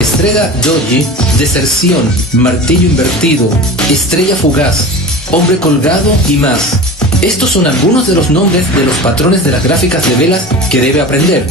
Estrella doji, deserción, martillo invertido, estrella fugaz, hombre colgado y más. Estos son algunos de los nombres de los patrones de las gráficas de velas que debe aprender.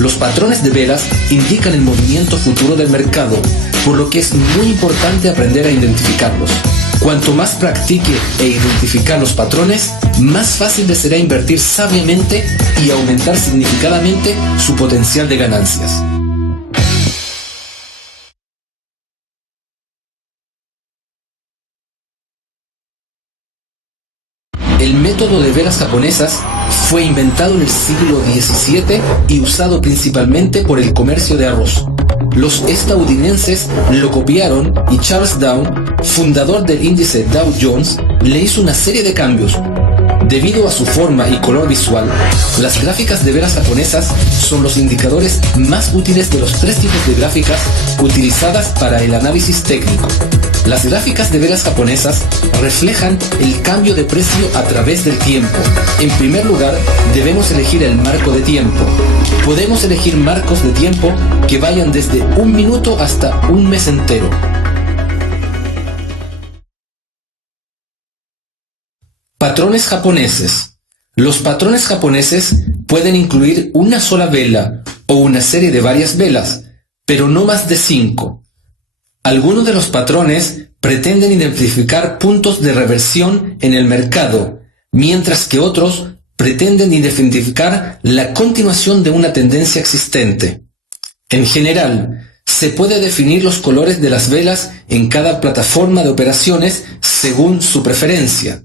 Los patrones de velas indican el movimiento futuro del mercado, por lo que es muy importante aprender a identificarlos. Cuanto más practique e identificar los patrones, más fácil le será invertir sabiamente y aumentar significativamente su potencial de ganancias. El método de velas japonesas fue inventado en el siglo XVII y usado principalmente por el comercio de arroz. Los estadounidenses lo copiaron y Charles Dow, fundador del índice Dow Jones, le hizo una serie de cambios. Debido a su forma y color visual, las gráficas de velas japonesas son los indicadores más útiles de los tres tipos de gráficas utilizadas para el análisis técnico. Las gráficas de velas japonesas reflejan el cambio de precio a través del tiempo. En primer lugar, debemos elegir el marco de tiempo. Podemos elegir marcos de tiempo que vayan desde 1 minuto hasta 1 mes entero. Patrones japoneses. Los patrones japoneses pueden incluir una sola vela o una serie de varias velas, pero no más de 5. Algunos de los patrones pretenden identificar puntos de reversión en el mercado, mientras que otros pretenden identificar la continuación de una tendencia existente. En general, se puede definir los colores de las velas en cada plataforma de operaciones según su preferencia.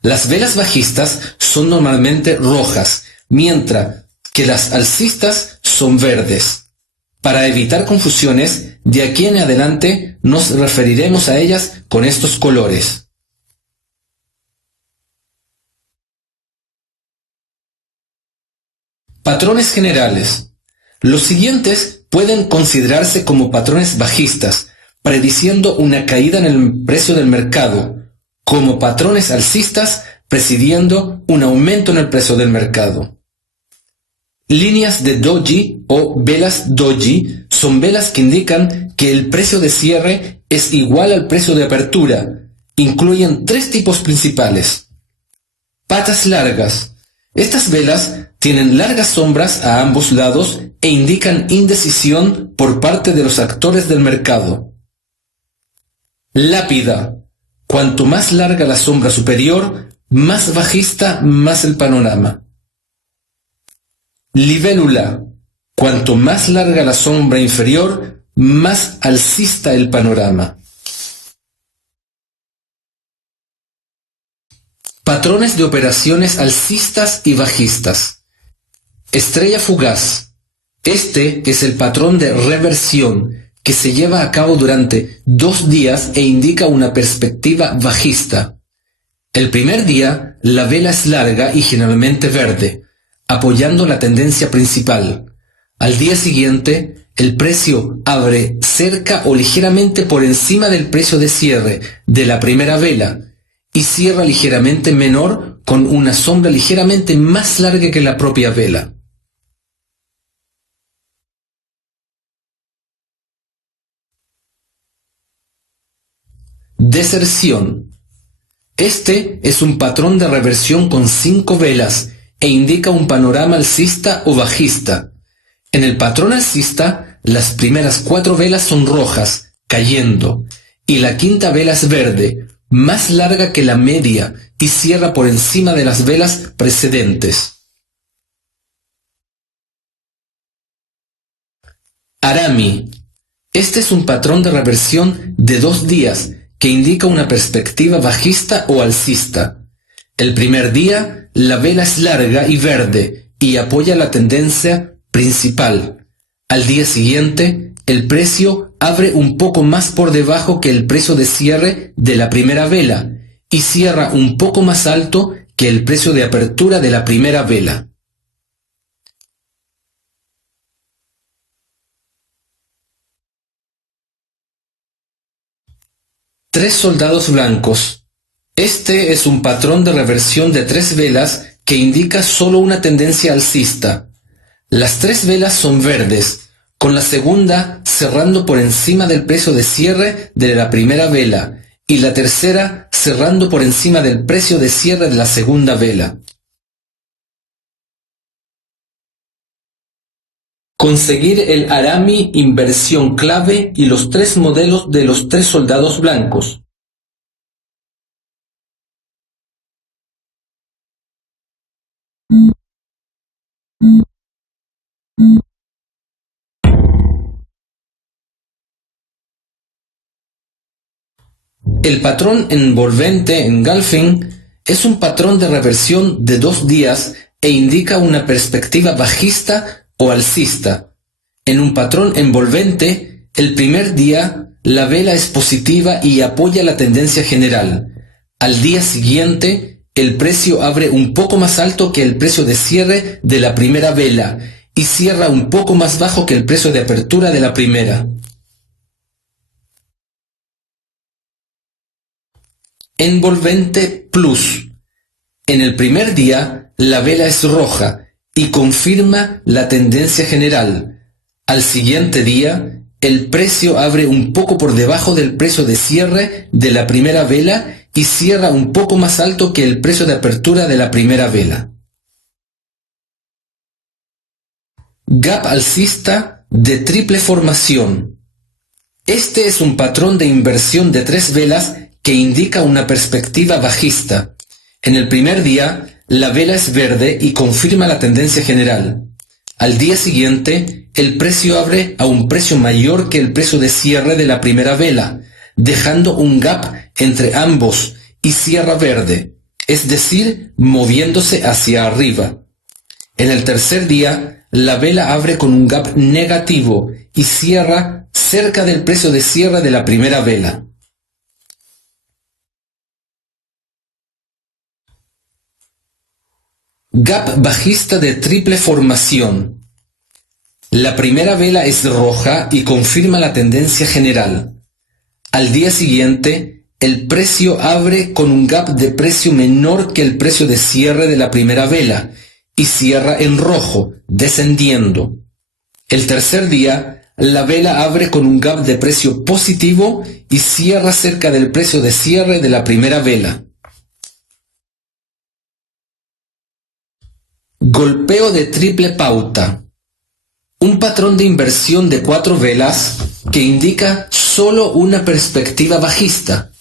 Las velas bajistas son normalmente rojas, mientras que las alcistas son verdes. Para evitar confusiones, de aquí en adelante nos referiremos a ellas con estos colores. Patrones generales. Los siguientes pueden considerarse como patrones bajistas, prediciendo una caída en el precio del mercado, como patrones alcistas, presidiendo un aumento en el precio del mercado. Líneas de doji o velas doji son velas que indican que el precio de cierre es igual al precio de apertura. Incluyen 3 tipos principales. Patas largas. Estas velas tienen largas sombras a ambos lados e indican indecisión por parte de los actores del mercado. Lápida. Cuanto más larga la sombra superior, más bajista más el panorama. Libélula. Cuanto más larga la sombra inferior, más alcista el panorama. Patrones de operaciones alcistas y bajistas. Estrella fugaz. Este es el patrón de reversión que se lleva a cabo durante 2 días e indica una perspectiva bajista. El primer día, la vela es larga y generalmente verde, apoyando la tendencia principal. Al día siguiente, el precio abre cerca o ligeramente por encima del precio de cierre de la primera vela y cierra ligeramente menor con una sombra ligeramente más larga que la propia vela. Deserción. Este es un patrón de reversión con 5 velas e indica un panorama alcista o bajista. En el patrón alcista, las primeras 4 velas son rojas, cayendo, y la quinta vela es verde, más larga que la media y cierra por encima de las velas precedentes. Arami. Este es un patrón de reversión de 2 días que indica una perspectiva bajista o alcista. El primer día, la vela es larga y verde y apoya la tendencia principal. Al día siguiente, el precio abre un poco más por debajo que el precio de cierre de la primera vela y cierra un poco más alto que el precio de apertura de la primera vela. Tres soldados blancos. Este es un patrón de reversión de 3 velas que indica solo una tendencia alcista. Las 3 velas son verdes, con la segunda cerrando por encima del precio de cierre de la primera vela y la tercera cerrando por encima del precio de cierre de la segunda vela. Conseguir el Arami inversión clave y los tres modelos de los tres soldados blancos. El patrón envolvente engulfing es un patrón de reversión de 2 días e indica una perspectiva bajista o alcista. En un patrón envolvente, el primer día la vela es positiva y apoya la tendencia general. Al día siguiente, el precio abre un poco más alto que el precio de cierre de la primera vela y cierra un poco más bajo que el precio de apertura de la primera. Envolvente Plus. En el primer día, la vela es roja y confirma la tendencia general. Al siguiente día, el precio abre un poco por debajo del precio de cierre de la primera vela y cierra un poco más alto que el precio de apertura de la primera vela. Gap alcista de triple formación. Este es un patrón de inversión de 3 velas que indica una perspectiva bajista. En el primer día, la vela es verde y confirma la tendencia general. Al día siguiente, el precio abre a un precio mayor que el precio de cierre de la primera vela, dejando un gap entre ambos y cierra verde, es decir, moviéndose hacia arriba. En el tercer día, la vela abre con un gap negativo y cierra cerca del precio de cierre de la primera vela. Gap bajista de triple formación. La primera vela es roja y confirma la tendencia general. Al día siguiente, el precio abre con un gap de precio menor que el precio de cierre de la primera vela y cierra en rojo, descendiendo. El tercer día, la vela abre con un gap de precio positivo y cierra cerca del precio de cierre de la primera vela. Golpeo de triple pauta. Un patrón de inversión de 4 velas que indica solo una perspectiva bajista.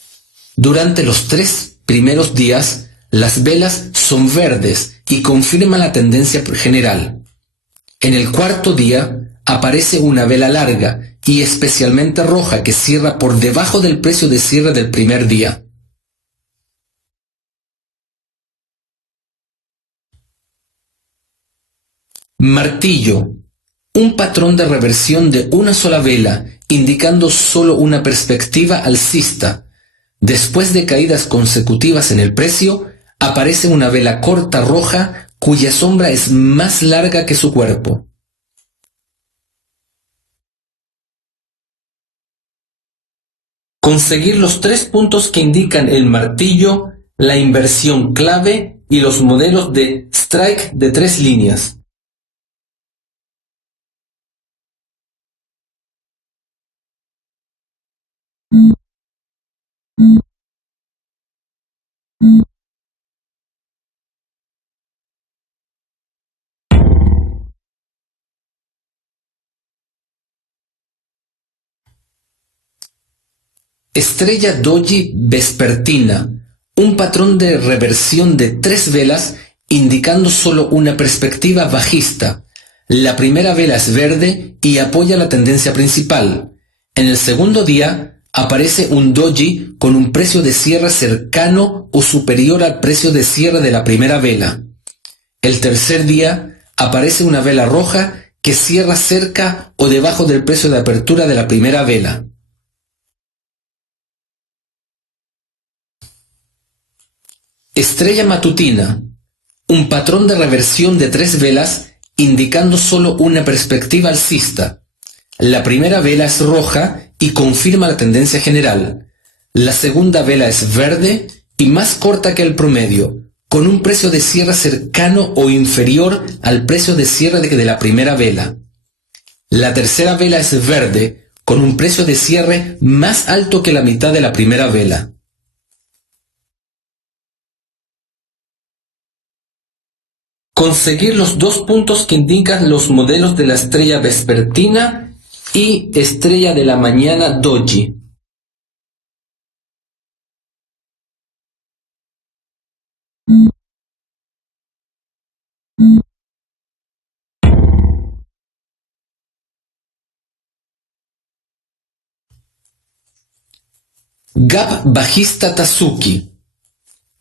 Durante los 3 primeros días, las velas son verdes y confirman la tendencia general. En el cuarto día, aparece una vela larga y especialmente roja que cierra por debajo del precio de cierre del primer día. Martillo. Un patrón de reversión de una sola vela, indicando solo una perspectiva alcista. Después de caídas consecutivas en el precio, aparece una vela corta roja cuya sombra es más larga que su cuerpo. Conseguir los 3 puntos que indican el martillo, la inversión clave y los modelos de strike de 3 líneas. Estrella doji vespertina, un patrón de reversión de 3 velas indicando solo una perspectiva bajista. La primera vela es verde y apoya la tendencia principal. En el segundo día aparece un doji con un precio de cierre cercano o superior al precio de cierre de la primera vela. El tercer día aparece una vela roja que cierra cerca o debajo del precio de apertura de la primera vela. Estrella matutina, un patrón de reversión de 3 velas indicando solo una perspectiva alcista. La primera vela es roja y confirma la tendencia general. La segunda vela es verde y más corta que el promedio, con un precio de cierre cercano o inferior al precio de cierre de la primera vela. La tercera vela es verde, con un precio de cierre más alto que la mitad de la primera vela. Conseguir los dos puntos que indican los modelos de la estrella vespertina y estrella de la mañana doji. Gap bajista Tazuki.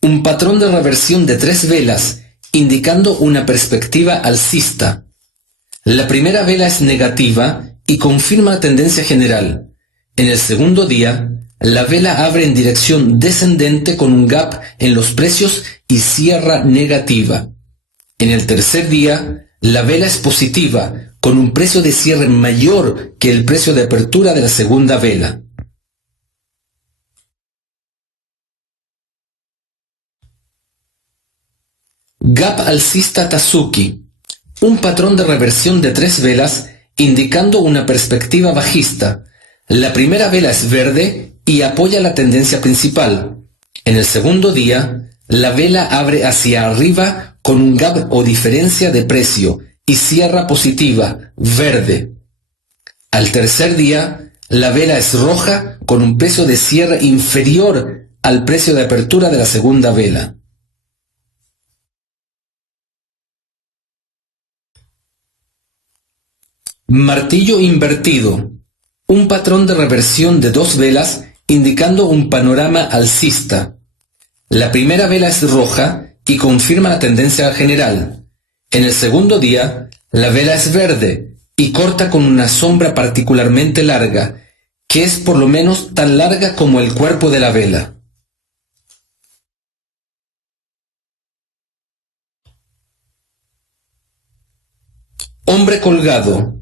Un patrón de reversión de 3 velas, indicando una perspectiva alcista. La primera vela es negativa y confirma la tendencia general. En el segundo día, la vela abre en dirección descendente con un gap en los precios y cierra negativa. En el tercer día, la vela es positiva, con un precio de cierre mayor que el precio de apertura de la segunda vela. Gap alcista Tazuki. Un patrón de reversión de 3 velas, indicando una perspectiva bajista. La primera vela es verde y apoya la tendencia principal. En el segundo día, la vela abre hacia arriba con un gap o diferencia de precio y cierra positiva, verde. Al tercer día, la vela es roja con un precio de cierre inferior al precio de apertura de la segunda vela. Martillo invertido. Un patrón de reversión de 2 velas indicando un panorama alcista. La primera vela es roja y confirma la tendencia general. En el segundo día, la vela es verde y corta con una sombra particularmente larga, que es por lo menos tan larga como el cuerpo de la vela. Hombre colgado.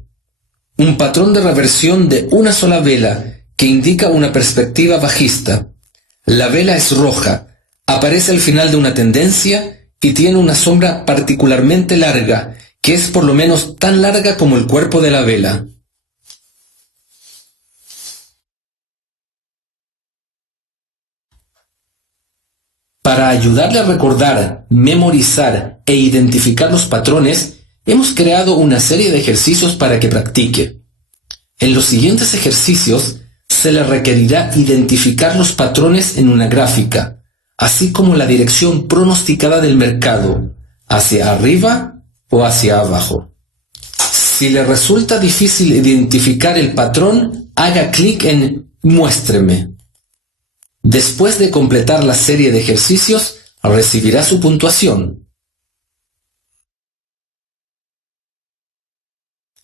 Un patrón de reversión de una sola vela que indica una perspectiva bajista. La vela es roja, aparece al final de una tendencia y tiene una sombra particularmente larga, que es por lo menos tan larga como el cuerpo de la vela. Para ayudarle a recordar, memorizar e identificar los patrones, hemos creado una serie de ejercicios para que practique. En los siguientes ejercicios se le requerirá identificar los patrones en una gráfica, así como la dirección pronosticada del mercado, hacia arriba o hacia abajo. Si le resulta difícil identificar el patrón, haga clic en Muéstreme. Después de completar la serie de ejercicios, recibirá su puntuación.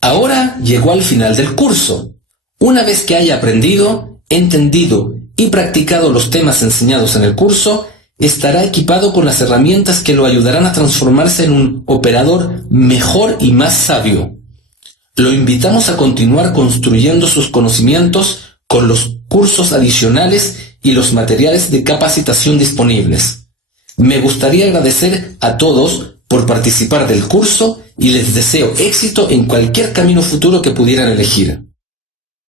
Ahora llegó al final del curso. Una vez que haya aprendido, entendido y practicado los temas enseñados en el curso, estará equipado con las herramientas que lo ayudarán a transformarse en un operador mejor y más sabio. Lo invitamos a continuar construyendo sus conocimientos con los cursos adicionales y los materiales de capacitación disponibles. Me gustaría agradecer a todos por participar del curso y les deseo éxito en cualquier camino futuro que pudieran elegir.